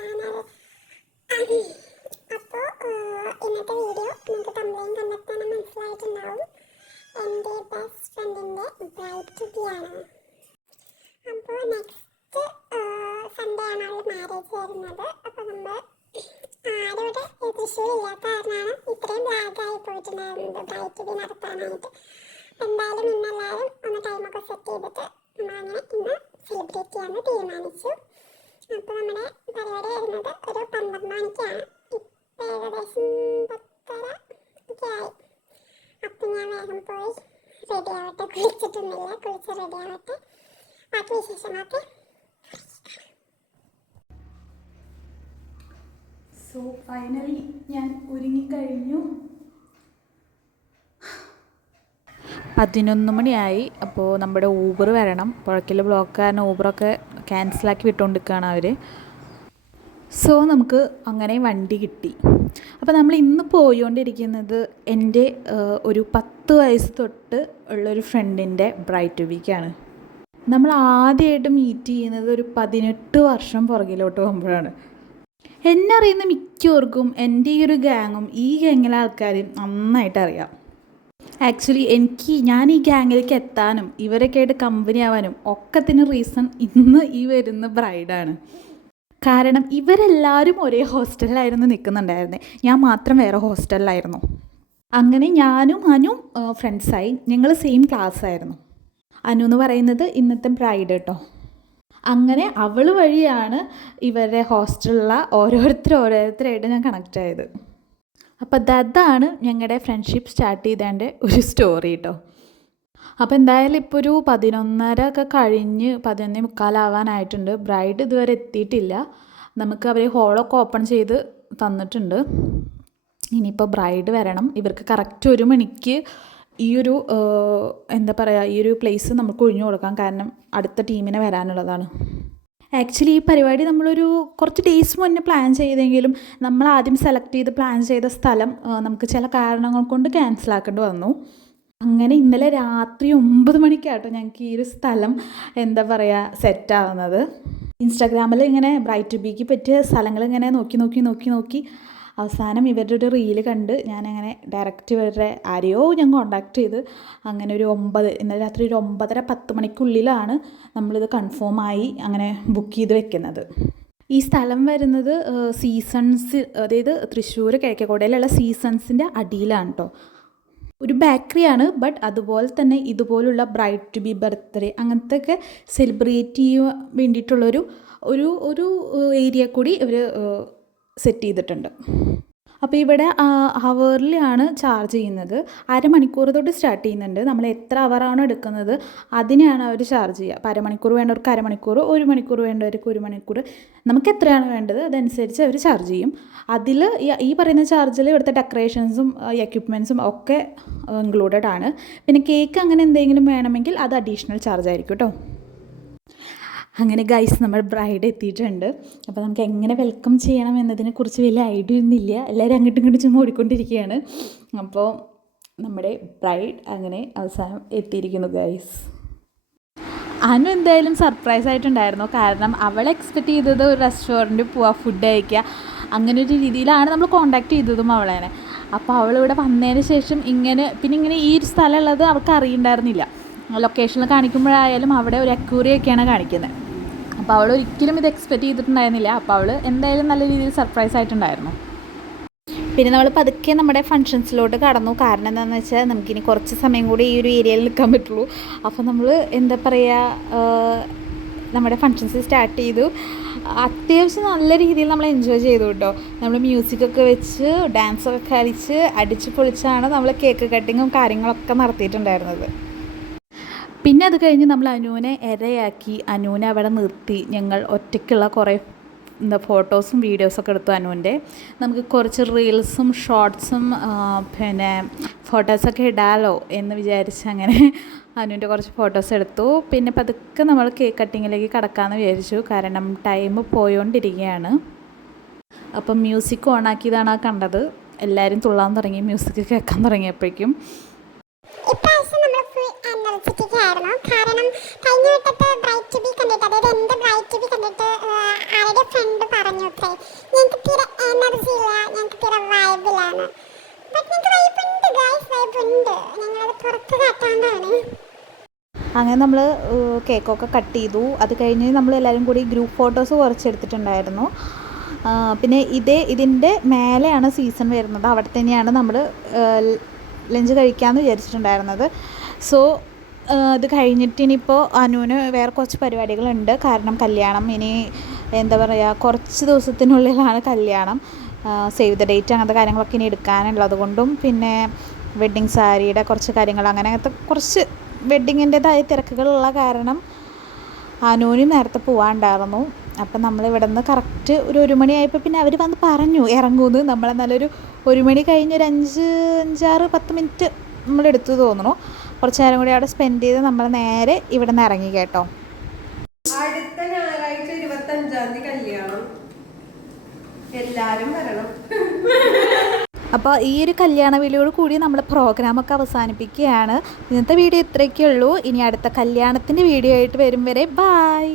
Channel. അപ്പോൾ ഇന്നത്തെ video നിങ്ങൾക്ക് തമ്മിലും കണ്ടെത്താൻ മനസ്സിലായിട്ടുണ്ടാവും. എൻ്റെ ബെസ്റ്റ് ഫ്രണ്ടിൻ്റെ ബ്രൈഡ് ടു ബി ആണ്. അപ്പോൾ നെക്സ്റ്റ് സൺഡേ ആണ് അവൾ മാരേജ് വരുന്നത്. അപ്പോൾ നമ്മൾ ആരോട് തൃശ്ശൂരില്ലാത്ത കാരണമാണ് ഇത്രയും ലാഗായി പോയിട്ടുണ്ടായിരുന്നത് ബ്രൈഡ് ടു ബി നടത്താനായിട്ട്. എന്തായാലും ഇന്നെല്ലാവരും ഒന്ന് ടൈമൊക്കെ സെറ്റ് ചെയ്തിട്ട് നമ്മളങ്ങനെ ഇന്ന് സെലിബ്രേറ്റ് ചെയ്യാമെന്ന് തീരുമാനിച്ചു. അപ്പോൾ നമ്മുടെ പരിപാടി വരുന്നത് ഒരു 12 മണിക്കാണ്. ഇപ്പം ഏകദേശം 10:30 ഒക്കെ ആയി. അപ്പം ഞാൻ വേഗം പോയി റെഡി ആവട്ടെ. കുളിച്ചിട്ടൊന്നുമില്ല, കുളിച്ച് റെഡി ആവട്ടെ. ബാക്കി വിശേഷങ്ങളൊക്കെ. സോ ഫൈനലി ഞാൻ ഒരുങ്ങിക്കഴിഞ്ഞു. 11 മണിയായി. അപ്പോൾ നമ്മുടെ ഊബർ വരണം. പുഴയ്ക്കൽ ബ്ലോക്ക് കാരണം ഊബറൊക്കെ ക്യാൻസലാക്കി വിട്ടുകൊണ്ടിരിക്കുകയാണ് അവർ. സോ നമുക്ക് അങ്ങനെ വണ്ടി കിട്ടി. അപ്പോൾ നമ്മൾ ഇന്ന് പോയിക്കൊണ്ടിരിക്കുന്നത് എൻ്റെ ഒരു 10 വയസ്സ് തൊട്ട് ഉള്ളൊരു ഫ്രണ്ടിൻ്റെ ബ്രൈഡ് ടു ബിക്കാണ്. നമ്മൾ ആദ്യമായിട്ട് മീറ്റ് ചെയ്യുന്നത് ഒരു 18 വർഷം പുറകിലോട്ട് പോകുമ്പോഴാണ്. എന്നെ അറിയുന്ന മിക്കവർക്കും എൻ്റെ ഈ ഒരു ഗാങ്ങും ഈ ഗാങ്ങിലെ ആൾക്കാരും നന്നായിട്ട് അറിയാം. ആക്ച്വലി ഞാൻ ഈ ഗാങ്ങിലേക്ക് എത്താനും ഇവരൊക്കെ ആയിട്ട് കമ്പനി ആവാനും ഒക്കത്തിന് റീസൺ ഇന്ന് ഈ വരുന്ന ബ്രൈഡാണ്. കാരണം ഇവരെല്ലാവരും ഒരേ ഹോസ്റ്റലിലായിരുന്നു നിൽക്കുന്നുണ്ടായിരുന്നത്. ഞാൻ മാത്രം വേറെ ഹോസ്റ്റലിലായിരുന്നു. അങ്ങനെ ഞാനും അനു ഫ്രണ്ട്സായി. ഞങ്ങൾ സെയിം ക്ലാസ് ആയിരുന്നു. അനു എന്ന് പറയുന്നത് ഇന്നത്തെ ബ്രൈഡ് കേട്ടോ. അങ്ങനെ അവൾ വഴിയാണ് ഇവരുടെ ഹോസ്റ്റലിലുള്ള ഓരോരുത്തരായിട്ട് ഞാൻ കണക്റ്റ് ആയത്. അപ്പോൾ അതാണ് ഞങ്ങളുടെ ഫ്രണ്ട്ഷിപ്പ് സ്റ്റാർട്ട് ചെയ്തതിൻ്റെ ഒരു സ്റ്റോറി കേട്ടോ. അപ്പോൾ എന്തായാലും ഇപ്പോൾ ഒരു 11:30 ഒക്കെ കഴിഞ്ഞ് 11:45 ബ്രൈഡ് ഇതുവരെ എത്തിയിട്ടില്ല. നമുക്ക് അവർ ഹോളൊക്കെ ഓപ്പൺ ചെയ്ത് തന്നിട്ടുണ്ട്. ഇനിയിപ്പോൾ ബ്രൈഡ് വരണം. ഇവർക്ക് കറക്റ്റ് 1 മണിക്ക് ഈ ഒരു ഈ ഒരു പ്ലേസ് നമുക്ക് ഒഴിഞ്ഞു കൊടുക്കാം. കാരണം അടുത്ത ടീമിനെ വരാനുള്ളതാണ്. ആക്ച്വലി ഈ പരിപാടി നമ്മളൊരു കുറച്ച് ഡേയ്സ് മുന്നേ പ്ലാൻ ചെയ്തെങ്കിലും നമ്മൾ ആദ്യം സെലക്ട് ചെയ്ത് പ്ലാൻ ചെയ്ത സ്ഥലം നമുക്ക് ചില കാരണങ്ങൾ കൊണ്ട് ക്യാൻസലാക്കേണ്ടി വന്നു. അങ്ങനെ ഇന്നലെ രാത്രി 9 മണിക്കാട്ടോ ഞങ്ങൾക്ക് ഈ ഒരു സ്ഥലം സെറ്റാവുന്നത്. ഇൻസ്റ്റാഗ്രാമിൽ ഇങ്ങനെ ബ്രൈഡ് ടു ബിക്ക് പറ്റിയ സ്ഥലങ്ങൾ ഇങ്ങനെ നോക്കി അവസാനം ഇവരുടെ ഒരു റീല് കണ്ട് ഞാനങ്ങനെ ഡയറക്റ്റ് ഇവരുടെ ആരെയോ ഞാൻ കോണ്ടാക്ട് ചെയ്ത് അങ്ങനെ ഇന്നലെ രാത്രി ഒരു 9:30-10 മണിക്കുള്ളിലാണ് നമ്മളിത് കൺഫേമായി അങ്ങനെ ബുക്ക് ചെയ്ത് വെക്കുന്നത്. ഈ സ്ഥലം വരുന്നത് സീസൺസ്, അതായത് തൃശ്ശൂർ കിഴക്കേക്കോട്ടയിലുള്ള സീസൺസിൻ്റെ അടിയിലാണ് കേട്ടോ. ഒരു ബേക്കറിയാണ്. ബട്ട് അതുപോലെ തന്നെ ഇതുപോലുള്ള ബ്രൈഡ് ടു ബി ബർത്ത്ഡേ അങ്ങനത്തെയൊക്കെ സെലിബ്രേറ്റ് ചെയ്യാൻ വേണ്ടിയിട്ടുള്ളൊരു ഒരു ഏരിയ കൂടി ഇവർ സെറ്റ് ചെയ്തിട്ടുണ്ട്. അപ്പോൾ ഇവിടെ ഹവറിലാണ് ചാർജ് ചെയ്യുന്നത്. 1/2 മണിക്കൂർ തൊട്ട് സ്റ്റാർട്ട് ചെയ്യുന്നുണ്ട്. നമ്മൾ എത്ര അവറാണോ എടുക്കുന്നത് അതിനെയാണ് അവർ ചാർജ് ചെയ്യുക. അപ്പോൾ 1/2 മണിക്കൂർ വേണ്ടവർക്ക് 1/2 മണിക്കൂർ, 1 മണിക്കൂർ വേണ്ടവർക്ക് 1 മണിക്കൂർ, നമുക്ക് എത്രയാണ് വേണ്ടത് അതനുസരിച്ച് അവർ ചാർജ് ചെയ്യും. അതിൽ ഈ പറയുന്ന ചാർജിൽ ഇവിടുത്തെ ഡെക്കറേഷൻസും എക്യുപ്മെൻറ്റ്സും ഒക്കെ ഇൻക്ലൂഡഡ് ആണ്. പിന്നെ കേക്ക് അങ്ങനെ എന്തെങ്കിലും വേണമെങ്കിൽ അത് അഡീഷണൽ ചാർജ് ആയിരിക്കും കേട്ടോ. അങ്ങനെ ഗൈസ് നമ്മൾ ബ്രൈഡ് എത്തിയിട്ടുണ്ട്. അപ്പോൾ നമുക്ക് എങ്ങനെ വെൽക്കം ചെയ്യണം എന്നതിനെക്കുറിച്ച് വലിയ ഐഡിയ ഒന്നുമില്ല. എല്ലാവരും അങ്ങോട്ടും ഇങ്ങോട്ടും ചുമ്മാ ഓടിക്കൊണ്ടിരിക്കുകയാണ്. അപ്പോൾ നമ്മുടെ ബ്രൈഡ് അങ്ങനെ അവസാനം എത്തിയിരിക്കുന്നു ഗൈസ്. അനു എന്തായാലും സർപ്രൈസ് ആയിട്ടുണ്ടായിരുന്നു. കാരണം അവൾ എക്സ്പെക്റ്റ് ചെയ്തത് ഒരു റെസ്റ്റോറൻറ്റിൽ പോവുക, ഫുഡ് കഴിക്കുക, അങ്ങനെ ഒരു രീതിയിലാണ് നമ്മൾ കോണ്ടാക്ട് ചെയ്തതും അവളേനെ. അപ്പോൾ അവളിവിടെ വന്നതിന് ശേഷം ഇങ്ങനെ ഈ ഒരു സ്ഥലമുള്ളത് അവൾക്ക് അറിയണ്ടായിരുന്നില്ല. ലൊക്കേഷനിൽ കാണിക്കുമ്പോഴായാലും അവിടെ ഒരു അക്യൂറിയൊക്കെയാണ് കാണിക്കുന്നത്. അപ്പോൾ അവൾ ഒരിക്കലും ഇത് എക്സ്പെക്റ്റ് ചെയ്തിട്ടുണ്ടായിരുന്നില്ല. അപ്പോൾ അവൾ എന്തായാലും നല്ല രീതിയിൽ സർപ്രൈസ് ആയിട്ടുണ്ടായിരുന്നു. പിന്നെ നമ്മൾ പതുക്കെ നമ്മുടെ ഫങ്ഷൻസിലോട്ട് കടന്നു. കാരണം എന്താണെന്ന് വെച്ചാൽ നമുക്കിനി കുറച്ച് സമയം കൂടി ഈ ഒരു ഏരിയയിൽ നിൽക്കാൻ പറ്റുള്ളൂ. അപ്പോൾ നമ്മൾ നമ്മുടെ ഫങ്ഷൻസ് സ്റ്റാർട്ട് ചെയ്തു. അത്യാവശ്യം നല്ല രീതിയിൽ നമ്മൾ എൻജോയ് ചെയ്തു കേട്ടോ. നമ്മൾ മ്യൂസിക്കൊക്കെ വെച്ച് ഡാൻസൊക്കെ കളിച്ച് അടിച്ച് പൊളിച്ചാണ് നമ്മൾ കേക്ക് കട്ടിങ്ങും കാര്യങ്ങളൊക്കെ നടത്തിയിട്ടുണ്ടായിരുന്നത്. പിന്നെ അത് കഴിഞ്ഞ് നമ്മൾ അനുവിനെ ഇരയാക്കി അനുവിനെ അവിടെ നിർത്തി ഞങ്ങൾ ഒറ്റയ്ക്കുള്ള കുറേ ഫോട്ടോസും വീഡിയോസൊക്കെ എടുത്തു അനുവിൻ്റെ. നമുക്ക് കുറച്ച് റീൽസും ഷോർട്സും പിന്നെ ഫോട്ടോസൊക്കെ ഇടാമല്ലോ എന്ന് വിചാരിച്ച് അങ്ങനെ അനുവിൻ്റെ കുറച്ച് ഫോട്ടോസ് എടുത്തു. പിന്നെ പതുക്കെ നമ്മൾ കേക്ക് കട്ടിങ്ങിലേക്ക് കടക്കാമെന്ന് വിചാരിച്ചു. കാരണം ടൈം പോയോണ്ടിരിക്കുകയാണ്. അപ്പം മ്യൂസിക് ഓണാക്കിയതാണ് കണ്ടത്. എല്ലാവരും തുള്ളാൻ തുടങ്ങി, മ്യൂസിക് കേൾക്കാൻ തുടങ്ങിയപ്പോഴേക്കും. ആയിരുന്നു. കാരണം കഴിഞ്ഞ വട്ടത്തെ ബ്രൈഡ് ടു ബി കണ്ടിട്ട്, അതായത് എൻ്റെ ബ്രൈഡ് ടു ബി കണ്ടിട്ട് ആരുടെ ഫ്രണ്ട് പറഞ്ഞു അത്രേ ഉണ്ട്, ഞങ്ങളത് പുറത്ത് കാട്ടാണ്ടാണ്. അങ്ങനെ നമ്മൾ കേക്കൊക്കെ കട്ട് ചെയ്തു. അത് കഴിഞ്ഞ് നമ്മൾ എല്ലാവരും കൂടി ഗ്രൂപ്പ് ഫോട്ടോസ് കുറച്ച് എടുത്തിട്ടുണ്ടായിരുന്നു. പിന്നെ ഇതിൻ്റെ മേലെയാണ് സീസൺ വരുന്നത്, അവിടെ തന്നെയാണ് നമ്മൾ ലഞ്ച് കഴിക്കാമെന്ന് വിചാരിച്ചിട്ടുണ്ടായിരുന്നത്. സോ ഇത് കഴിഞ്ഞിട്ട് ഇനിയിപ്പോൾ അനുവിന് വേറെ കുറച്ച് പരിപാടികളുണ്ട്. കാരണം കല്യാണം ഇനി എന്താ പറയുക, കുറച്ച് ദിവസത്തിനുള്ളിലാണ് കല്യാണം. സേവ് ദ ഡേറ്റ് അങ്ങനത്തെ കാര്യങ്ങളൊക്കെ ഇനി എടുക്കാനുള്ളത് കൊണ്ടും, പിന്നെ വെഡ്ഡിങ് സാരിയുടെ കുറച്ച് കാര്യങ്ങൾ അങ്ങനത്തെ കുറച്ച് വെഡ്ഡിങ്ങിൻ്റെതായ തിരക്കുകളുള്ള കാരണം അനുവിന് നേരത്തെ പോകാനുണ്ടായിരുന്നു. അപ്പം നമ്മളിവിടെ നിന്ന് കറക്റ്റ് ഒരു 1 മണിയായപ്പോൾ പിന്നെ അവർ വന്ന് പറഞ്ഞു ഇറങ്ങുമെന്ന്. നമ്മളെന്നാലൊരു 1 മണി കഴിഞ്ഞ് ഒരു 5-6-10 മിനിറ്റ് നമ്മളെടുത്തു തോന്നുന്നു. കുറച്ച് നേരം കൂടി അവിടെ സ്പെൻഡ് ചെയ്ത് നമ്മൾ നേരെ ഇവിടെ നിന്ന് ഇറങ്ങി കേട്ടോ. അടുത്ത ഞായറാഴ്ച 25-ാം തീയതി കല്യാണം, എല്ലാരും വരണം. അപ്പോൾ ഈ ഒരു കല്യാണ വിളിയോട് കൂടി നമ്മൾ പ്രോഗ്രാമൊക്കെ അവസാനിപ്പിക്കുകയാണ്. ഇന്നത്തെ വീഡിയോ ഇത്രയൊക്കെ ഉള്ളൂ. ഇനി അടുത്ത കല്യാണത്തിൻ്റെ വീഡിയോ ആയിട്ട് വരും വരെ ബായ്.